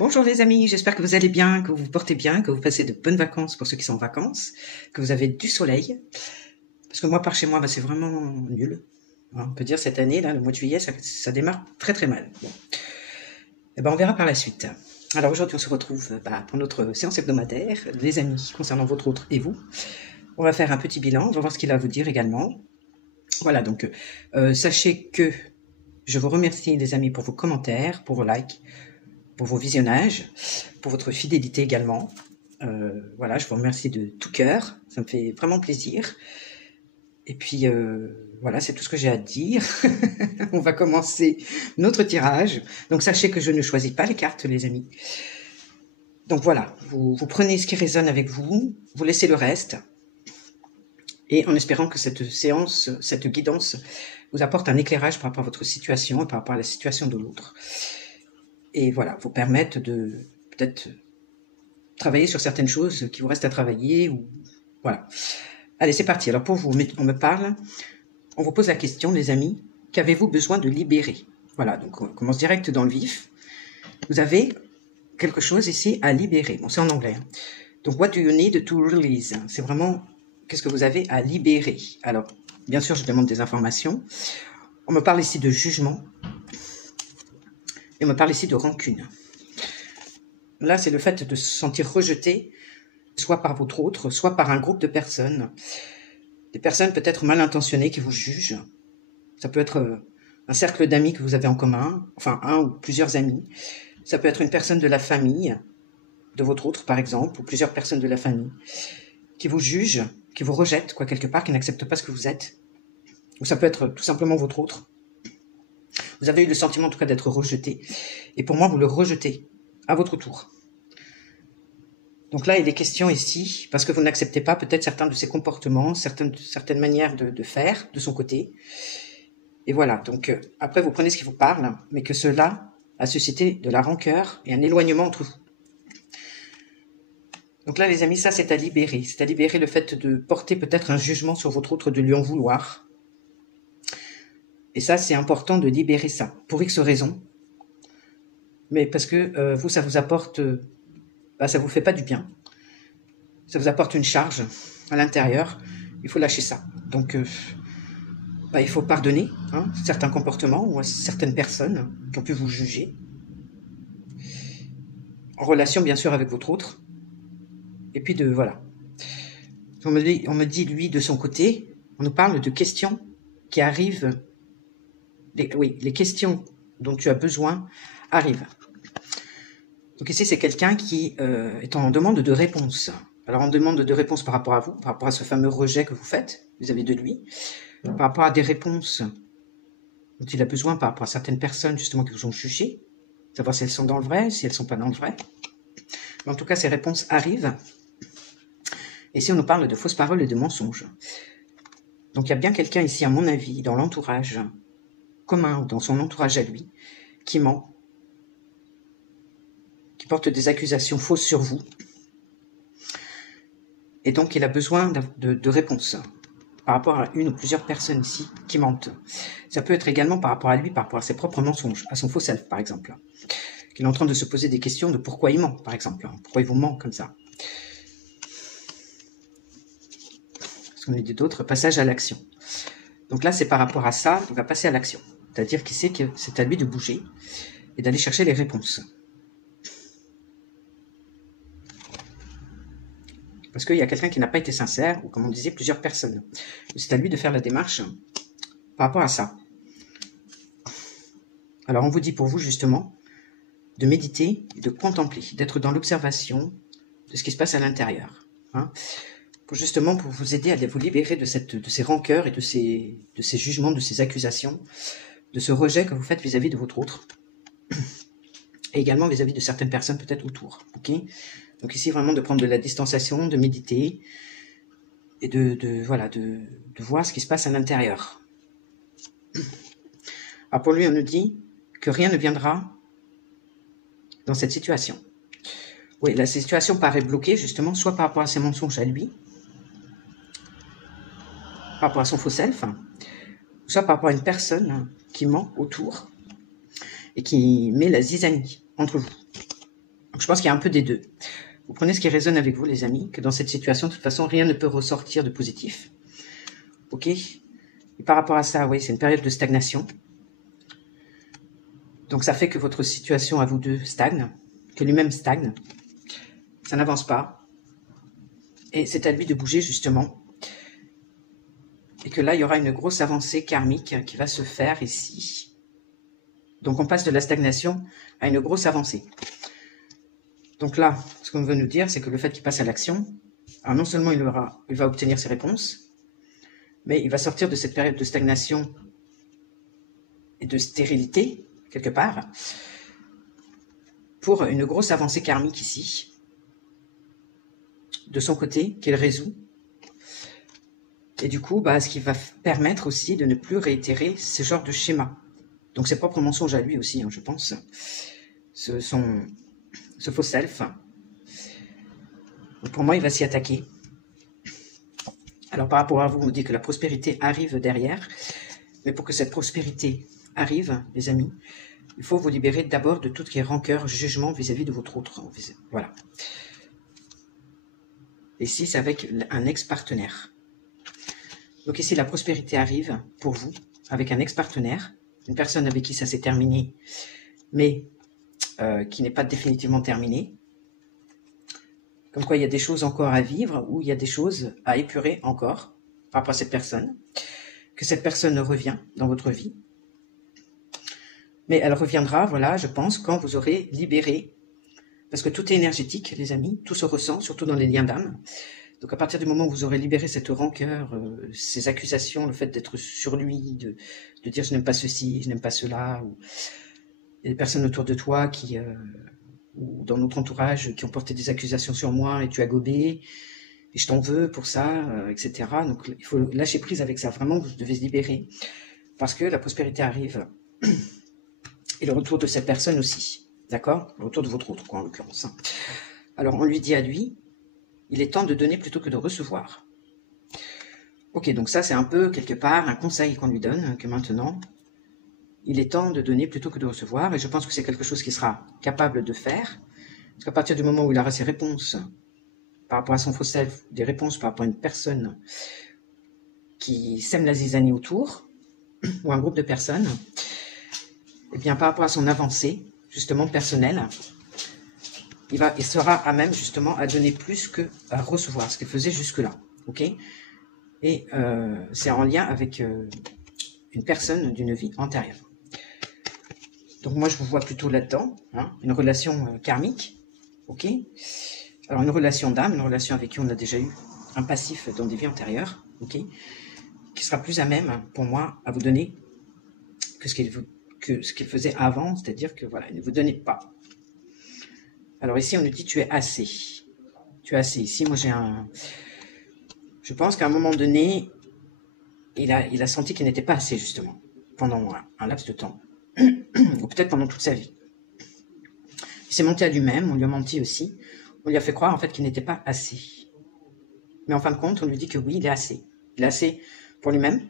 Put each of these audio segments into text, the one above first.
Bonjour les amis, j'espère que vous allez bien, que vous vous portez bien, que vous passez de bonnes vacances pour ceux qui sont en vacances, que vous avez du soleil. Parce que moi, par chez moi, c'est vraiment nul. On peut dire cette année, là, le mois de juillet, ça démarre très très mal. Bon. Et on verra par la suite. Alors aujourd'hui, on se retrouve pour notre séance hebdomadaire, les amis, concernant votre autre et vous. On va faire un petit bilan, on va voir ce qu'il a à vous dire également. Voilà, donc sachez que je vous remercie les amis pour vos commentaires, pour vos likes, pour vos visionnages, pour votre fidélité également. Voilà, je vous remercie de tout cœur, ça me fait vraiment plaisir. Et puis voilà, c'est tout ce que j'ai à dire. On va commencer notre tirage. Donc sachez que je ne choisis pas les cartes, les amis. Donc voilà, vous prenez ce qui résonne avec vous, vous laissez le reste. Et en espérant que cette séance, cette guidance vous apporte un éclairage par rapport à votre situation et par rapport à la situation de l'autre. Et voilà, vous permettre de peut-être travailler sur certaines choses qui vous restent à travailler. Ou voilà. Allez, c'est parti. Alors pour vous, on me parle, on vous pose la question, les amis, qu'avez-vous besoin de libérer? Voilà, donc on commence direct dans le vif. Vous avez quelque chose ici à libérer. Bon, c'est en anglais. Donc, what do you need to release? C'est vraiment, qu'est-ce que vous avez à libérer? Alors, bien sûr, je demande des informations. On me parle ici de jugement. Et on me parle ici de rancune. Là, c'est le fait de se sentir rejeté, soit par votre autre, soit par un groupe de personnes. Des personnes peut-être mal intentionnées qui vous jugent. Ça peut être un cercle d'amis que vous avez en commun, enfin un ou plusieurs amis. Ça peut être une personne de la famille, de votre autre par exemple, ou plusieurs personnes de la famille, qui vous jugent, qui vous rejettent, quoi, quelque part, qui n'acceptent pas ce que vous êtes. Ou ça peut être tout simplement votre autre. Vous avez eu le sentiment en tout cas d'être rejeté. Et pour moi, vous le rejetez à votre tour. Donc là, il est question ici, parce que vous n'acceptez pas peut-être certains de ses comportements, certaines manières de faire de son côté. Et voilà, donc après vous prenez ce qui vous parle, mais que cela a suscité de la rancœur et un éloignement entre vous. Donc là, les amis, ça c'est à libérer. C'est à libérer le fait de porter peut-être un jugement sur votre autre, de lui en vouloir. Et ça, c'est important de libérer ça, pour X raisons. Mais parce que vous, ça vous apporte... ça vous fait pas du bien. Ça vous apporte une charge à l'intérieur. Il faut lâcher ça. Donc, il faut pardonner certains comportements ou certaines personnes qui ont pu vous juger. En relation, bien sûr, avec votre autre. Et puis, voilà. On me dit, lui, de son côté, on nous parle de questions qui arrivent. Les questions dont tu as besoin arrivent. Donc ici, c'est quelqu'un qui est en demande de réponse. Alors, on demande de réponse par rapport à vous, par rapport à ce fameux rejet que vous faites vis-à-vis de lui, par rapport à des réponses dont il a besoin par rapport à certaines personnes, justement, qui vous ont jugé, savoir si elles sont dans le vrai, si elles ne sont pas dans le vrai. Mais en tout cas, ces réponses arrivent. Et si on nous parle de fausses paroles et de mensonges. Donc, il y a bien quelqu'un ici, à mon avis, dans l'entourage commun, ou dans son entourage à lui, qui ment, qui porte des accusations fausses sur vous. Et donc, il a besoin de réponses par rapport à une ou plusieurs personnes ici qui mentent. Ça peut être également par rapport à lui, par rapport à ses propres mensonges, à son faux self, par exemple. Qu'il est en train de se poser des questions de pourquoi il ment, par exemple. Pourquoi il vous ment comme ça. Parce qu'on a dit d'autres, passage à l'action. Donc là, c'est par rapport à ça, on va passer à l'action. C'est-à-dire qu'il sait que c'est à lui de bouger et d'aller chercher les réponses. Parce qu'il y a quelqu'un qui n'a pas été sincère, ou comme on disait, plusieurs personnes. C'est à lui de faire la démarche par rapport à ça. Alors on vous dit pour vous justement de méditer et de contempler, d'être dans l'observation de ce qui se passe à l'intérieur. Pour vous aider à vous libérer de ces rancœurs et de ces jugements, de ces accusations, de ce rejet que vous faites vis-à-vis de votre autre. Et également vis-à-vis de certaines personnes peut-être autour. Ok ? Donc ici, vraiment de prendre de la distanciation, de méditer et de voir ce qui se passe à l'intérieur. Alors pour lui, on nous dit que rien ne viendra dans cette situation. Oui, la situation paraît bloquée justement, soit par rapport à ses mensonges à lui, par rapport à son faux self, soit par rapport à une personne qui ment autour et qui met la zizanie entre vous. Donc, je pense qu'il y a un peu des deux. Vous prenez ce qui résonne avec vous, les amis, que dans cette situation, de toute façon, rien ne peut ressortir de positif. Ok? Et par rapport à ça, oui, c'est une période de stagnation. Donc, ça fait que votre situation à vous deux stagne, que lui-même stagne. Ça n'avance pas. Et c'est à lui de bouger, justement. Et que là, il y aura une grosse avancée karmique qui va se faire ici. Donc, on passe de la stagnation à une grosse avancée. Donc là, ce qu'on veut nous dire, c'est que le fait qu'il passe à l'action, alors non seulement il va obtenir ses réponses, mais il va sortir de cette période de stagnation et de stérilité, quelque part, pour une grosse avancée karmique ici, de son côté, qu'il résout. Et du coup, ce qui va permettre aussi de ne plus réitérer ce genre de schéma. Donc ses propres mensonges à lui aussi, je pense. Ce faux self. Donc pour moi, il va s'y attaquer. Alors par rapport à vous, on vous dit que la prospérité arrive derrière. Mais pour que cette prospérité arrive, les amis, il faut vous libérer d'abord de tout ce qui est rancœur, jugement vis-à-vis de votre autre. Voilà. Ici, c'est avec un ex-partenaire. Donc ici, la prospérité arrive pour vous, avec un ex-partenaire, une personne avec qui ça s'est terminé, mais qui n'est pas définitivement terminé. Comme quoi, il y a des choses encore à vivre, ou il y a des choses à épurer encore, par rapport à cette personne, que cette personne revient dans votre vie. Mais elle reviendra, voilà, je pense, quand vous aurez libéré, parce que tout est énergétique, les amis, tout se ressent, surtout dans les liens d'âme. Donc à partir du moment où vous aurez libéré cette rancœur, ces accusations, le fait d'être sur lui, de dire je n'aime pas ceci, je n'aime pas cela, ou il y a des personnes autour de toi qui, ou dans notre entourage, qui ont porté des accusations sur moi et tu as gobé, et je t'en veux pour ça, etc. Donc il faut lâcher prise avec ça, vraiment vous devez se libérer, parce que la prospérité arrive, et le retour de cette personne aussi, d'accord? Le retour de votre autre, quoi, en l'occurrence. Alors on lui dit à lui, il est temps de donner plutôt que de recevoir. Ok, donc ça c'est un peu, quelque part, un conseil qu'on lui donne, que maintenant, il est temps de donner plutôt que de recevoir, et je pense que c'est quelque chose qu'il sera capable de faire, parce qu'à partir du moment où il aura ses réponses, par rapport à son faux self, des réponses par rapport à une personne qui sème la zizanie autour, ou un groupe de personnes, et bien par rapport à son avancée, justement personnelle, il sera à même justement à donner plus que à recevoir, ce qu'il faisait jusque-là, ok? Et c'est en lien avec une personne d'une vie antérieure. Donc moi je vous vois plutôt là-dedans, une relation karmique, ok? Alors une relation d'âme, une relation avec qui on a déjà eu un passif dans des vies antérieures, ok? Qui sera plus à même pour moi à vous donner que ce qu'il faisait avant, c'est-à-dire que voilà, il ne vous donnait pas. Alors ici, on nous dit, tu es assez. Tu es assez. Ici, moi, je pense qu'à un moment donné, il a senti qu'il n'était pas assez, justement, pendant un laps de temps. Ou peut-être pendant toute sa vie. Il s'est menti à lui-même, on lui a menti aussi. On lui a fait croire, en fait, qu'il n'était pas assez. Mais en fin de compte, on lui dit que oui, il est assez. Il est assez pour lui-même.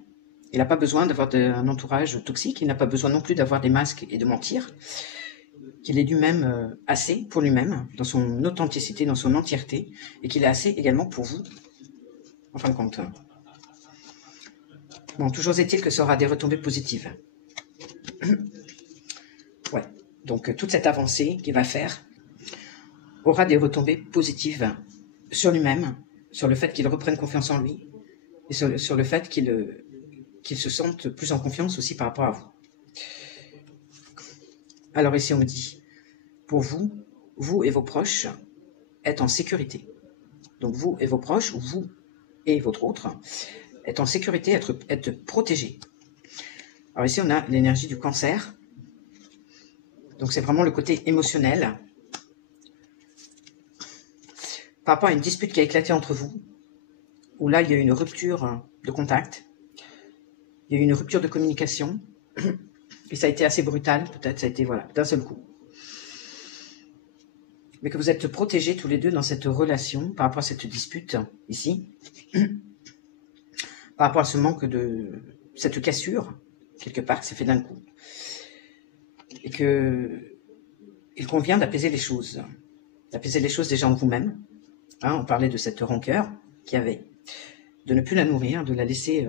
Il n'a pas besoin d'avoir un entourage toxique. Il n'a pas besoin non plus d'avoir des masques et de mentir. Qu'il est lui-même assez pour lui-même, dans son authenticité, dans son entièreté, et qu'il est assez également pour vous, en fin de compte. Bon, toujours est-il que ça aura des retombées positives. Ouais, donc toute cette avancée qu'il va faire aura des retombées positives sur lui-même, sur le fait qu'il reprenne confiance en lui, et sur le fait qu'il se sente plus en confiance aussi par rapport à vous. Alors ici on me dit, pour vous, vous et vos proches êtes en sécurité. Donc vous et vos proches, ou vous et votre autre, êtes en sécurité, être protégés. Alors ici on a l'énergie du cancer. Donc c'est vraiment le côté émotionnel. Par rapport à une dispute qui a éclaté entre vous, où là il y a eu une rupture de contact, il y a eu une rupture de communication, et ça a été assez brutal, peut-être, ça a été, voilà, d'un seul coup. Mais que vous êtes protégés tous les deux dans cette relation, par rapport à cette dispute, ici, par rapport à ce manque cette cassure, quelque part, que c'est fait d'un coup. Et que il convient d'apaiser les choses. d'apaiser les choses déjà en vous-même. Hein, on parlait de cette rancœur qu'il y avait, de ne plus la nourrir, de la laisser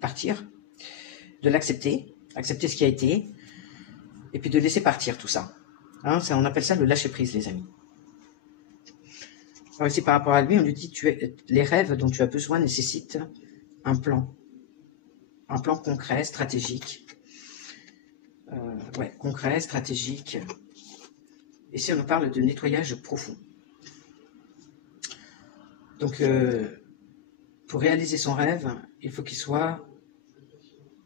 partir, de l'accepter, accepter ce qui a été, et puis de laisser partir tout ça. Hein, on appelle ça le lâcher-prise, les amis. Alors ici, par rapport à lui, on lui dit, les rêves dont tu as besoin nécessitent un plan concret, stratégique. Concret, stratégique. Ici, on nous parle de nettoyage profond. Donc, pour réaliser son rêve, il faut qu'il soit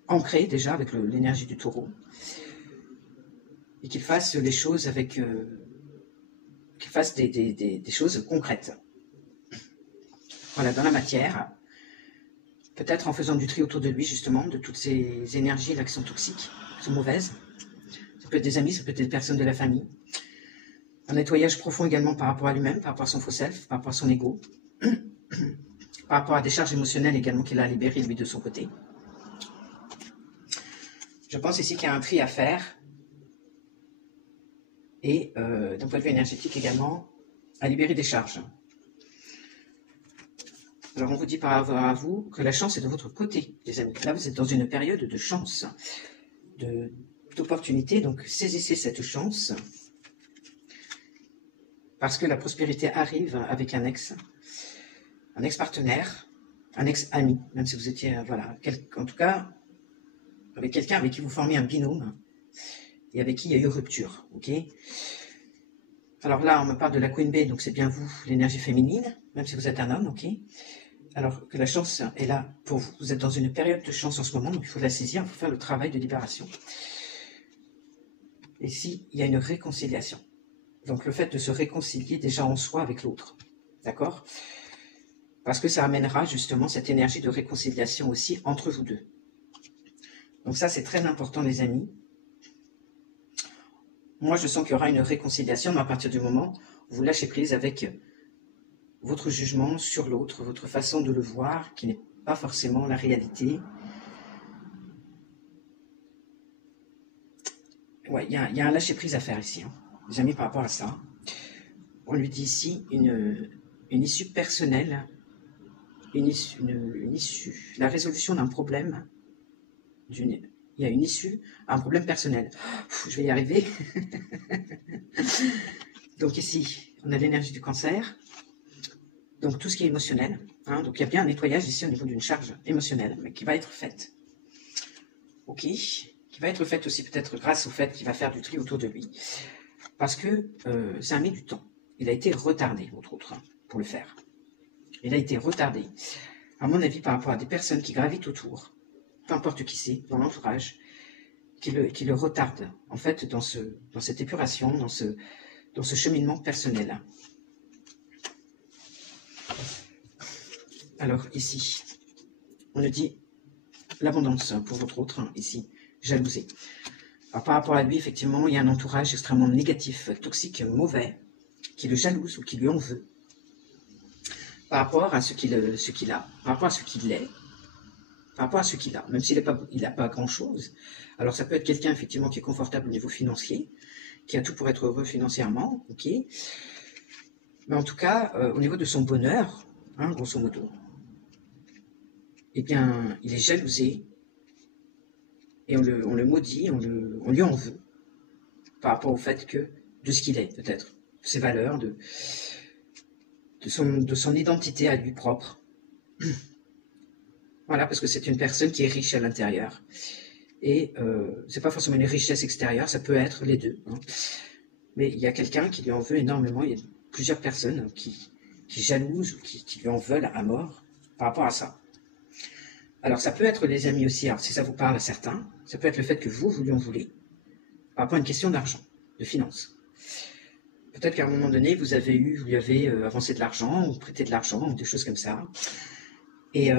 ancré déjà avec l'énergie du taureau et qu'il fasse les choses avec... qu'il fasse des choses concrètes. Voilà, dans la matière, peut-être en faisant du tri autour de lui, justement, de toutes ces énergies-là qui sont toxiques, qui sont mauvaises. Ça peut être des amis, ça peut être des personnes de la famille. Un nettoyage profond également par rapport à lui-même, par rapport à son faux self, par rapport à son ego, par rapport à des charges émotionnelles également qu'il a à libérer lui de son côté. Je pense ici qu'il y a un tri à faire et d'un point de vue énergétique également, à libérer des charges. Alors on vous dit par rapport à vous que la chance est de votre côté, les amis. Là vous êtes dans une période de chance, d'opportunité, donc saisissez cette chance parce que la prospérité arrive avec un ex-partenaire, un ex-ami, même si vous étiez, en tout cas, avec quelqu'un avec qui vous formez un binôme et avec qui il y a eu rupture, ok? Alors là, on me parle de la Queen Bee, donc c'est bien vous, l'énergie féminine, même si vous êtes un homme, ok? Alors que la chance est là pour vous. Vous êtes dans une période de chance en ce moment, donc il faut la saisir, il faut faire le travail de libération. Et ici, il y a une réconciliation. Donc le fait de se réconcilier déjà en soi avec l'autre, d'accord? Parce que ça amènera justement cette énergie de réconciliation aussi entre vous deux. Donc ça, c'est très important, les amis. Moi, je sens qu'il y aura une réconciliation, mais à partir du moment où vous lâchez prise avec votre jugement sur l'autre, votre façon de le voir, qui n'est pas forcément la réalité. Ouais, il y a un lâcher-prise à faire ici, hein, les amis, par rapport à ça. On lui dit ici une issue personnelle, une issue, la résolution d'un problème, il y a une issue à un problème personnel. Je vais y arriver. Donc ici, on a l'énergie du cancer, donc tout ce qui est émotionnel. Hein, donc il y a bien un nettoyage ici au niveau d'une charge émotionnelle, mais qui va être faite. Ok, qui va être faite aussi peut-être grâce au fait qu'il va faire du tri autour de lui. Parce que ça a mis du temps. Il a été retardé, entre autres, hein, pour le faire. Il a été retardé, à mon avis, par rapport à des personnes qui gravitent autour, peu importe qui c'est, dans l'entourage, qui le retardent, en fait, dans cette épuration, dans ce cheminement personnel. Alors, ici, on nous dit l'abondance pour votre autre, hein, ici, jalousie. Alors, par rapport à lui, effectivement, il y a un entourage extrêmement négatif, toxique, mauvais, qui le jalouse ou qui lui en veut, par rapport à ce qu'il a, par rapport à ce qu'il est, par rapport à ce qu'il a, même s'il n'a pas grand-chose. Alors, ça peut être quelqu'un, effectivement, qui est confortable au niveau financier, qui a tout pour être heureux financièrement, ok. Mais en tout cas, au niveau de son bonheur, hein, grosso modo, eh bien, il est jalousé, et on le maudit, on lui en veut, par rapport au fait de ce qu'il est, peut-être, de ses valeurs, de son identité à lui propre. Voilà, parce que c'est une personne qui est riche à l'intérieur. Et c'est pas forcément une richesse extérieure, ça peut être les deux. Hein. Mais il y a quelqu'un qui lui en veut énormément, il y a plusieurs personnes qui jalousent, ou qui lui en veulent à mort par rapport à ça. Alors ça peut être les amis aussi, alors si ça vous parle à certains, ça peut être le fait que vous lui en voulez, par rapport à une question d'argent, de finances. Peut-être qu'à un moment donné, vous lui avez avancé de l'argent, ou prêté de l'argent, ou des choses comme ça, et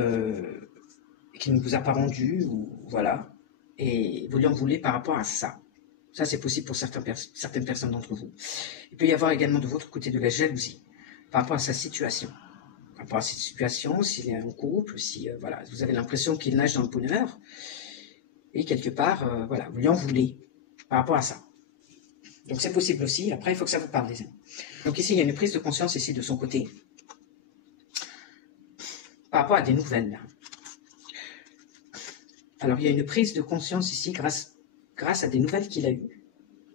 qu'il ne vous a pas rendu, ou voilà, et vous lui en voulez par rapport à ça. Ça, c'est possible pour certaines personnes d'entre vous. Il peut y avoir également de votre côté de la jalousie, par rapport à sa situation. Par rapport à cette situation, s'il est en couple, si voilà, vous avez l'impression qu'il nage dans le bonheur, et quelque part, voilà, vous lui en voulez par rapport à ça. Donc c'est possible aussi. Après, il faut que ça vous parle, les amis. Donc ici, il y a une prise de conscience ici de son côté. Par rapport à des nouvelles. Alors, il y a une prise de conscience ici grâce à des nouvelles qu'il a eues.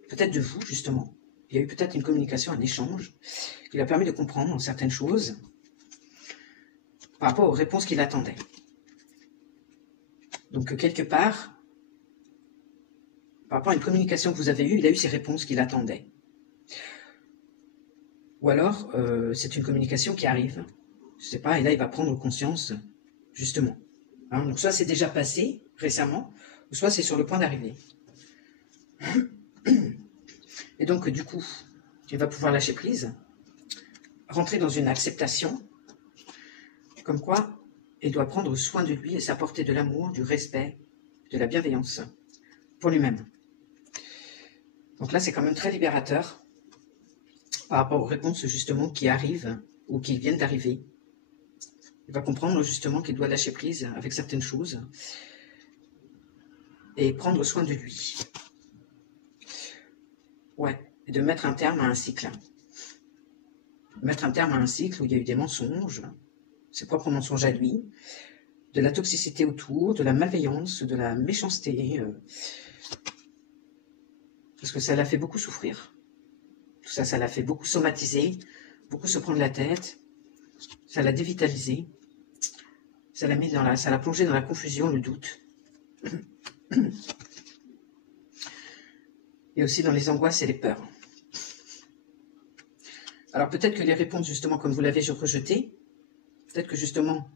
Peut-être de vous, justement. Il y a eu peut-être une communication, un échange qui lui a permis de comprendre certaines choses par rapport aux réponses qu'il attendait. Donc, quelque part, par rapport à une communication que vous avez eue, il a eu ces réponses qu'il attendait. Ou alors, c'est une communication qui arrive. Je ne sais pas, et là, il va prendre conscience, justement. Hein, donc, soit c'est déjà passé récemment, ou soit c'est sur le point d'arriver. Et donc, du coup, il va pouvoir lâcher prise, rentrer dans une acceptation, comme quoi il doit prendre soin de lui et s'apporter de l'amour, du respect, de la bienveillance pour lui-même. Donc là, c'est quand même très libérateur par rapport aux réponses, justement, qui arrivent ou qui viennent d'arriver. Il va comprendre, justement, qu'il doit lâcher prise avec certaines choses et prendre soin de lui. Ouais, et de mettre un terme à un cycle. Mettre un terme à un cycle où il y a eu des mensonges, ses propres mensonges à lui, de la toxicité autour, de la malveillance, de la méchanceté, parce que ça l'a fait beaucoup souffrir. Tout ça, ça l'a fait beaucoup somatiser, beaucoup se prendre la tête, ça l'a dévitalisé, ça l'a plongé dans la confusion, le doute. Et aussi dans les angoisses et les peurs. Alors peut-être que les réponses, justement, comme vous l'avez rejetées, peut-être que justement,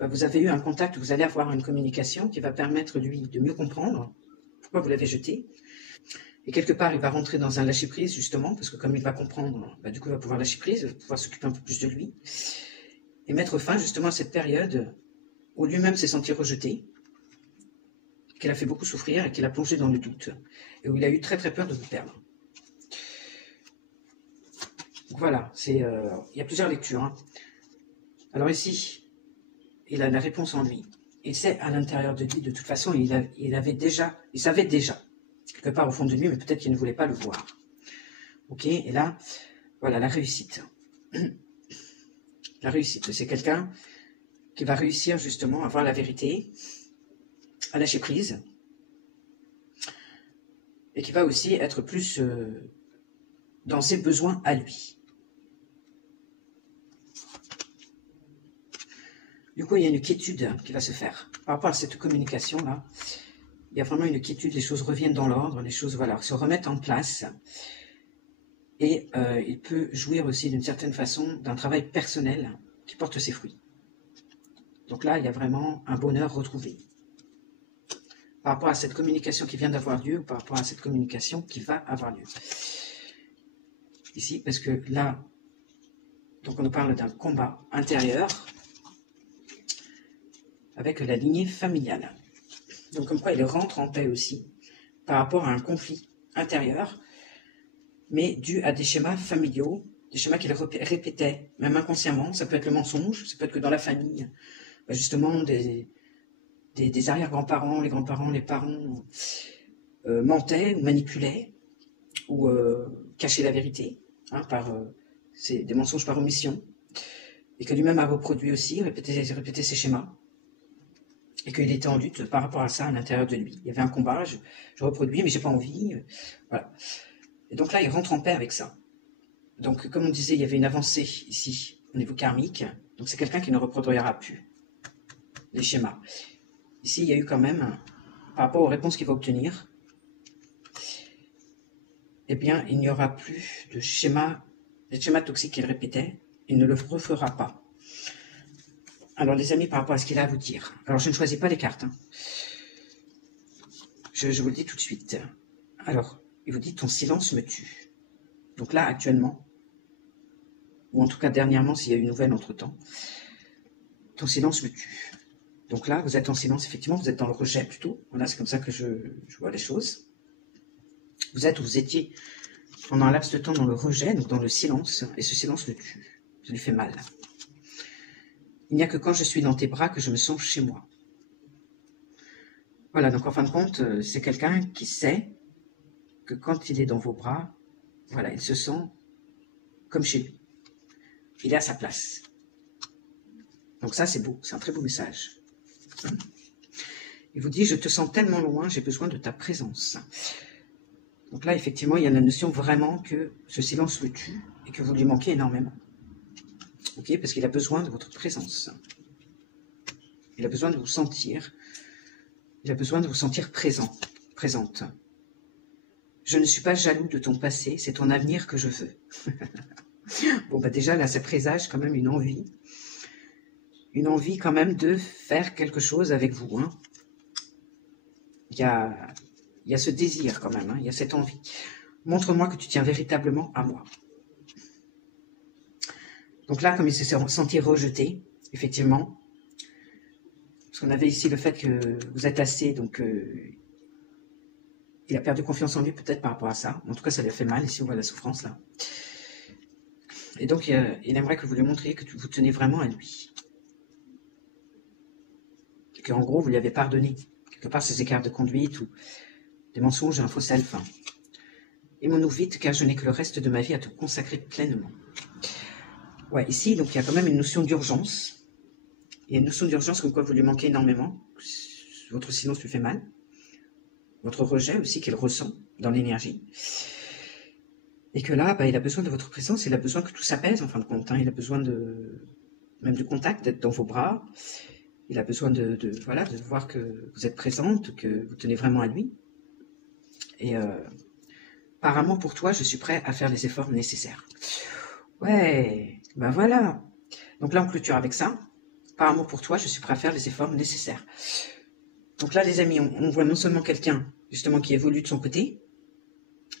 vous avez eu un contact, vous allez avoir une communication qui va permettre, lui, de mieux comprendre pourquoi vous l'avez jeté. Et quelque part, il va rentrer dans un lâcher-prise, justement, parce que comme il va comprendre, du coup, il va pouvoir lâcher prise, il va pouvoir s'occuper un peu plus de lui, et mettre fin, justement, à cette période où lui-même s'est senti rejeté, qu'il a fait beaucoup souffrir et qu'il a plongé dans le doute, et où il a eu très très peur de vous perdre. Donc voilà, il y a plusieurs lectures. Hein. Alors ici, il a la réponse en lui. Il sait à l'intérieur de lui, de toute façon, il savait déjà, quelque part au fond de lui, mais peut-être qu'il ne voulait pas le voir. Ok, et là, voilà, la réussite. La réussite, c'est quelqu'un qui va réussir justement à voir la vérité, à lâcher prise, et qui va aussi être plus dans ses besoins à lui. Du coup, il y a une quiétude qui va se faire. Par rapport à cette communication-là, il y a vraiment une quiétude, les choses reviennent dans l'ordre, les choses se remettent en place. Et il peut jouir aussi d'une certaine façon d'un travail personnel qui porte ses fruits. Donc là, il y a vraiment un bonheur retrouvé. Par rapport à cette communication qui vient d'avoir lieu, ou par rapport à cette communication qui va avoir lieu. Ici, parce que là, donc on nous parle d'un combat intérieur avec la lignée familiale. Donc comme quoi il rentre en paix aussi par rapport à un conflit intérieur, mais dû à des schémas familiaux, des schémas qu'il répétait, même inconsciemment. Ça peut être le mensonge, ça peut être que dans la famille, justement des arrière-grands-parents, les grands-parents, les parents mentaient ou manipulaient ou cachaient la vérité par des mensonges par omission, et que lui-même a reproduit aussi, répété ces schémas, et qu'il était en lutte par rapport à ça à l'intérieur de lui. Il y avait un combat, je reproduis, mais j'ai pas envie, voilà. Et donc là, il rentre en paix avec ça. Donc, comme on disait, il y avait une avancée ici, au niveau karmique, donc c'est quelqu'un qui ne reproduira plus les schémas. Ici, il y a eu quand même, par rapport aux réponses qu'il va obtenir, eh bien, il n'y aura plus de schémas, des schémas toxiques qu'il répétait, il ne le refera pas. Alors, les amis, par rapport à ce qu'il a à vous dire, alors je ne choisis pas les cartes. Je vous le dis tout de suite. Alors, il vous dit, ton silence me tue. Donc là, actuellement, ou en tout cas dernièrement, s'il y a eu une nouvelle entre-temps, ton silence me tue. Donc là, vous êtes en silence, effectivement, vous êtes dans le rejet plutôt. Voilà, c'est comme ça que je vois les choses. Vous étiez pendant un laps de temps dans le rejet, donc dans le silence, et ce silence le tue. Ça lui fait mal. Il n'y a que quand je suis dans tes bras que je me sens chez moi. Voilà, donc en fin de compte, c'est quelqu'un qui sait que quand il est dans vos bras, voilà, il se sent comme chez lui. Il est à sa place. Donc ça, c'est beau, c'est un très beau message. Il vous dit, je te sens tellement loin, j'ai besoin de ta présence. Donc là, effectivement, il y a la notion vraiment que ce silence le tue et que vous lui manquez énormément. Ok, parce qu'il a besoin de votre présence. Il a besoin de vous sentir. Il a besoin de vous sentir présent, présente. Je ne suis pas jaloux de ton passé, c'est ton avenir que je veux. Bon, bah déjà, là, ça présage quand même une envie quand même de faire quelque chose avec vous. Hein. Il y a ce désir quand même, hein, il y a cette envie. Montre-moi que tu tiens véritablement à moi. Donc là, comme il s'est senti rejeté, effectivement, parce qu'on avait ici le fait que vous êtes assez, donc il a perdu confiance en lui peut-être par rapport à ça. En tout cas, ça lui a fait mal, ici on voit la souffrance là. Et donc, il aimerait que vous lui montriez que vous tenez vraiment à lui. Et qu'en gros, vous lui avez pardonné, quelque part, ses écarts de conduite ou des mensonges, un faux self. Aimons-nous vite, car je n'ai que le reste de ma vie à te consacrer pleinement. Ouais, ici, donc il y a quand même une notion d'urgence. Il y a une notion d'urgence comme quoi vous lui manquez énormément. Votre silence lui fait mal. Votre rejet aussi qu'il ressent dans l'énergie. Et que là, bah, il a besoin de votre présence, il a besoin que tout s'apaise en fin de compte. Hein. Il a besoin même de contact, d'être dans vos bras. Il a besoin de voir que vous êtes présente, que vous tenez vraiment à lui. Et par amour pour toi, je suis prêt à faire les efforts nécessaires. Ouais, ben voilà. Donc là, on clôture avec ça. Par amour pour toi, je suis prêt à faire les efforts nécessaires. Donc là, les amis, on voit non seulement quelqu'un, justement, qui évolue de son côté,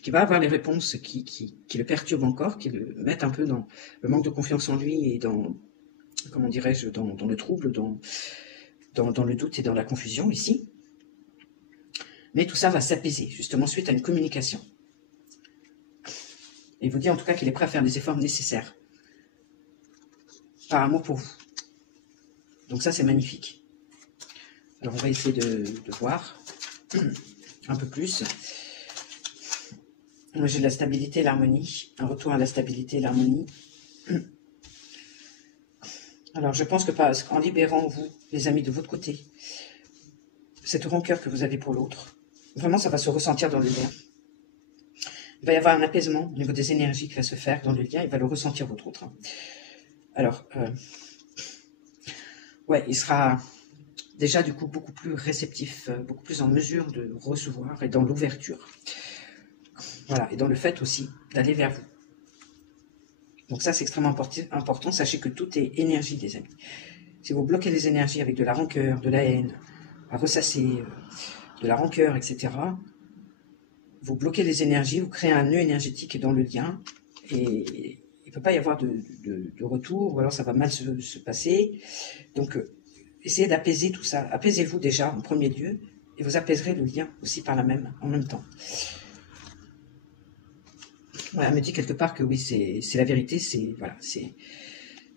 qui va avoir les réponses qui le perturbent encore, qui le mettent un peu dans le manque de confiance en lui et dans, comment dirais-je, dans le trouble, dans le doute et dans la confusion ici. Mais tout ça va s'apaiser, justement, suite à une communication. Et il vous dit en tout cas qu'il est prêt à faire les efforts nécessaires par amour pour vous. Donc ça, c'est magnifique. Alors, on va essayer de voir un peu plus. Moi, j'ai la stabilité et l'harmonie. Un retour à la stabilité et l'harmonie. Alors, je pense que en libérant, vous, les amis, de votre côté, cette rancœur que vous avez pour l'autre, vraiment, ça va se ressentir dans le lien. Il va y avoir un apaisement au niveau des énergies qui va se faire dans le lien. Il va le ressentir, votre autre. Alors, ouais, il sera déjà, du coup, beaucoup plus réceptif, beaucoup plus en mesure de recevoir et dans l'ouverture. Voilà, et dans le fait aussi d'aller vers vous. Donc ça, c'est extrêmement important. Sachez que tout est énergie, les amis. Si vous bloquez les énergies avec de la rancœur, de la haine, à ressasser, de la rancœur, etc., vous bloquez les énergies, vous créez un nœud énergétique dans le lien, et il ne peut pas y avoir de retour, ou alors ça va mal se passer. Donc, essayez d'apaiser tout ça. Apaisez-vous déjà en premier lieu, et vous apaiserez le lien aussi en même temps. Voilà, elle me dit quelque part que oui, c'est la vérité, c'est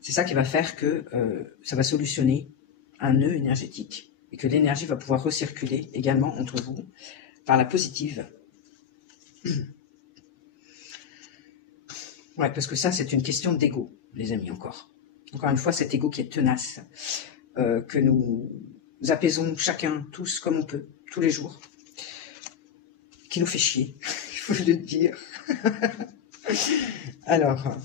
ça qui va faire que ça va solutionner un nœud énergétique et que l'énergie va pouvoir recirculer également entre vous par la positive. Ouais, parce que ça, c'est une question d'ego, les amis, encore. Encore une fois, cet ego qui est tenace, que nous apaisons chacun, tous comme on peut, tous les jours, qui nous fait chier, il faut le dire. Alors,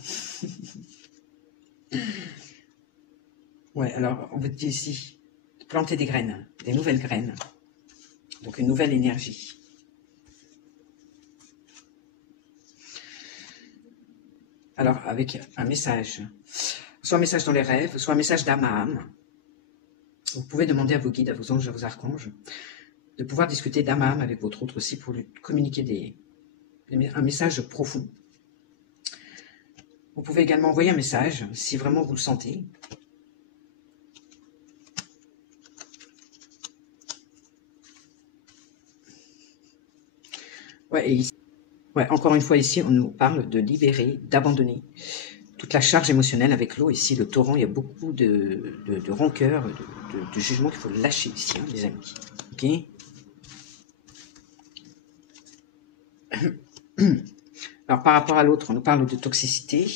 ouais, alors, on vous dit ici, de planter des graines, des nouvelles graines, donc une nouvelle énergie. Alors, avec un message, soit un message dans les rêves, soit un message d'âme à âme. Vous pouvez demander à vos guides, à vos anges, à vos archanges, de pouvoir discuter d'âme à âme avec votre autre aussi pour lui communiquer un message profond. Vous pouvez également envoyer un message, si vraiment vous le sentez. Ouais, et ici, ouais, encore une fois ici, on nous parle de libérer, d'abandonner toute la charge émotionnelle avec l'eau. Ici, le torrent, il y a beaucoup de rancœur, de jugement qu'il faut lâcher ici, hein, les amis. Ok ? Alors, par rapport à l'autre, on nous parle de toxicité.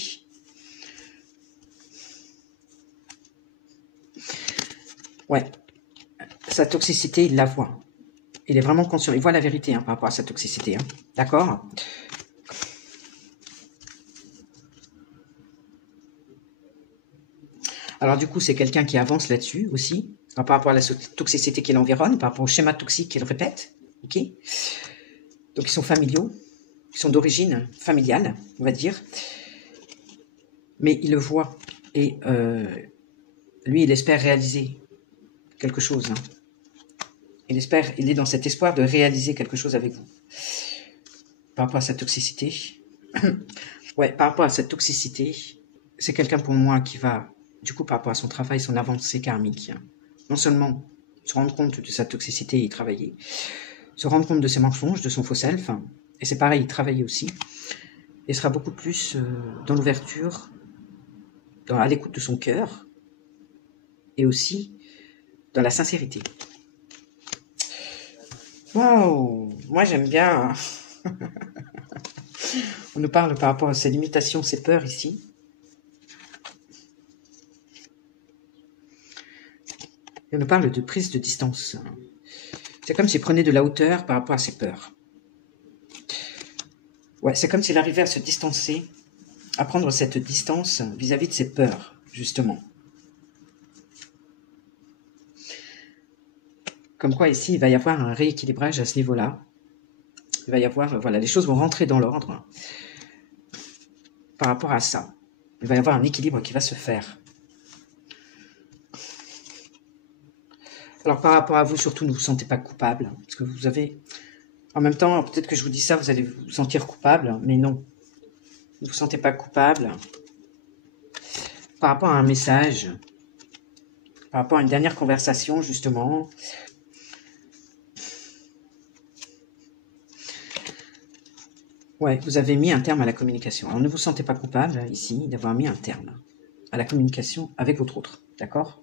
Ouais, sa toxicité, il la voit. Il est vraiment conscient. Il voit la vérité par rapport à sa toxicité. D'accord? Alors, du coup, c'est quelqu'un qui avance là-dessus aussi, par rapport à la toxicité qui l'environne, par rapport au schéma toxique qu'il répète. Ok? Donc, ils sont familiaux. Ils sont d'origine familiale, on va dire. Mais il le voit. Et lui, il espère réaliser quelque chose. Il est dans cet espoir de réaliser quelque chose avec vous. Par rapport à sa toxicité. Ouais, par rapport à cette toxicité, c'est quelqu'un pour moi qui va, du coup, par rapport à son travail, son avancée karmique, non seulement se rendre compte de sa toxicité et y travailler, se rendre compte de ses mensonges, de son faux self, et c'est pareil, y travailler aussi, et sera beaucoup plus dans l'ouverture, à l'écoute de son cœur, et aussi dans la sincérité. Waouh, moi j'aime bien. On nous parle par rapport à ses limitations, ses peurs ici. Et on nous parle de prise de distance. C'est comme s'il prenait de la hauteur par rapport à ses peurs. Ouais, c'est comme s'il arrivait à se distancer, à prendre cette distance vis-à-vis de ses peurs, justement. Comme quoi ici, il va y avoir un rééquilibrage à ce niveau-là. Il va y avoir, voilà, les choses vont rentrer dans l'ordre par rapport à ça. Il va y avoir un équilibre qui va se faire. Alors par rapport à vous, surtout, ne vous sentez pas coupable, parce que vous avez... En même temps, peut-être que je vous dis ça, vous allez vous sentir coupable, mais non. Ne vous sentez pas coupable. Par rapport à un message, par rapport à une dernière conversation, justement... Ouais, vous avez mis un terme à la communication. Alors ne vous sentez pas coupable, ici, d'avoir mis un terme à la communication avec votre autre, d'accord?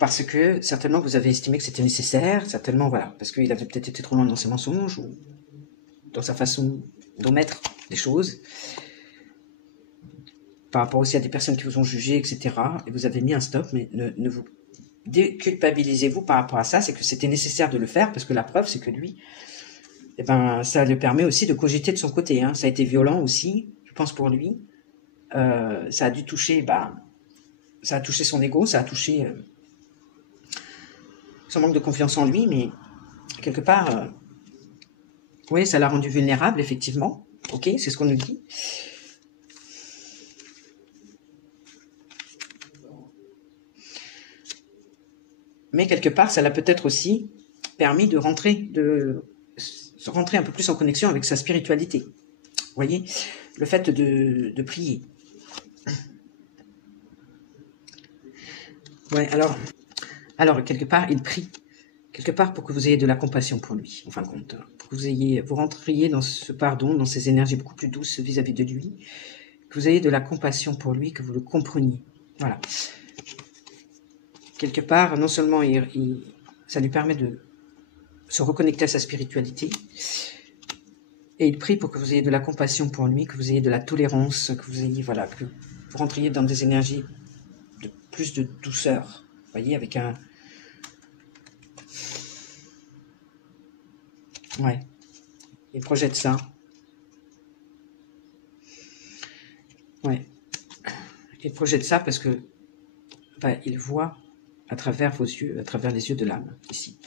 Parce que, certainement, vous avez estimé que c'était nécessaire, certainement, voilà, parce qu'il avait peut-être été trop loin dans ses mensonges, ou dans sa façon d'omettre des choses, par rapport aussi à des personnes qui vous ont jugé, etc. Et vous avez mis un stop, mais ne vous déculpabilisez-vous par rapport à ça, c'est que c'était nécessaire de le faire, parce que la preuve, c'est que lui... Eh ben, ça lui permet aussi de cogiter de son côté. Ça a été violent aussi, je pense, pour lui. Ça a dû toucher, ça a touché son ego, ça a touché son manque de confiance en lui, mais quelque part, oui, ça l'a rendu vulnérable, effectivement. Ok, c'est ce qu'on nous dit. Mais quelque part, ça l'a peut-être aussi permis de rentrer un peu plus en connexion avec sa spiritualité. Vous voyez, le fait de prier. Ouais, alors quelque part, il prie. Quelque part pour que vous ayez de la compassion pour lui, en fin de compte. Pour que vous rentriez dans ce pardon, dans ces énergies beaucoup plus douces vis-à-vis de lui. Que vous ayez de la compassion pour lui, que vous le compreniez. Voilà. Quelque part, non seulement ça lui permet de se reconnecter à sa spiritualité, et il prie pour que vous ayez de la compassion pour lui, que vous ayez de la tolérance, que vous ayez, voilà, que vous rentriez dans des énergies de plus de douceur. Vous voyez, avec un... Ouais. Il projette ça. Ouais. Il projette ça parce que il voit à travers vos yeux, à travers les yeux de l'âme, ici.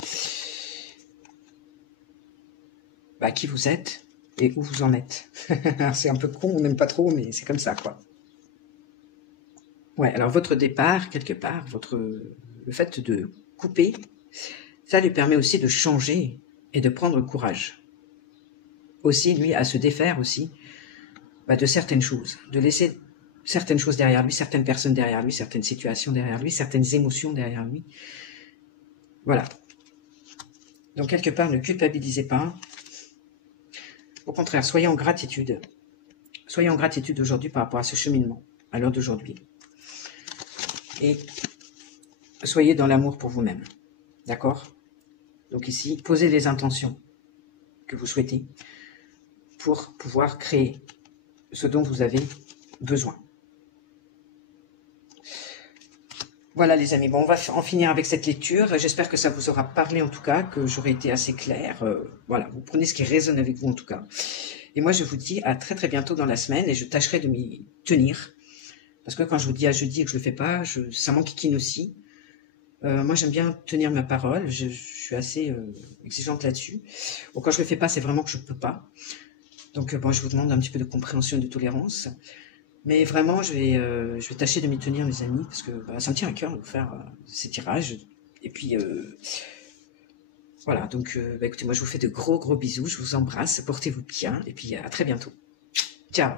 Qui vous êtes et où vous en êtes. C'est un peu con, on n'aime pas trop, mais c'est comme ça, quoi. Ouais, alors votre départ, quelque part, le fait de couper, ça lui permet aussi de changer et de prendre courage. Aussi, lui, à se défaire aussi de certaines choses, de laisser certaines choses derrière lui, certaines personnes derrière lui, certaines situations derrière lui, certaines émotions derrière lui. Voilà. Donc, quelque part, ne culpabilisez pas. Au contraire, soyez en gratitude. Soyez en gratitude aujourd'hui par rapport à ce cheminement, à l'heure d'aujourd'hui. Et soyez dans l'amour pour vous-même. D'accord? Donc ici, posez les intentions que vous souhaitez. pour pouvoir créer ce dont vous avez besoin. Voilà les amis, bon, on va en finir avec cette lecture. J'espère que ça vous aura parlé en tout cas, que j'aurai été assez claire. Voilà, vous prenez ce qui résonne avec vous en tout cas. Et moi je vous dis à très très bientôt dans la semaine et je tâcherai de m'y tenir. Parce que quand je vous dis à jeudi et que je le fais pas, ça m'enquiquine aussi. Moi j'aime bien tenir ma parole, je suis assez exigeante là-dessus. Bon, quand je le fais pas, c'est vraiment que je peux pas. Donc bon, je vous demande un petit peu de compréhension et de tolérance. Mais vraiment, je vais tâcher de m'y tenir, mes amis, parce que ça me tient à cœur de vous faire ces tirages. Et puis, voilà, donc écoutez, moi je vous fais de gros bisous, je vous embrasse, portez-vous bien, et puis à très bientôt. Ciao.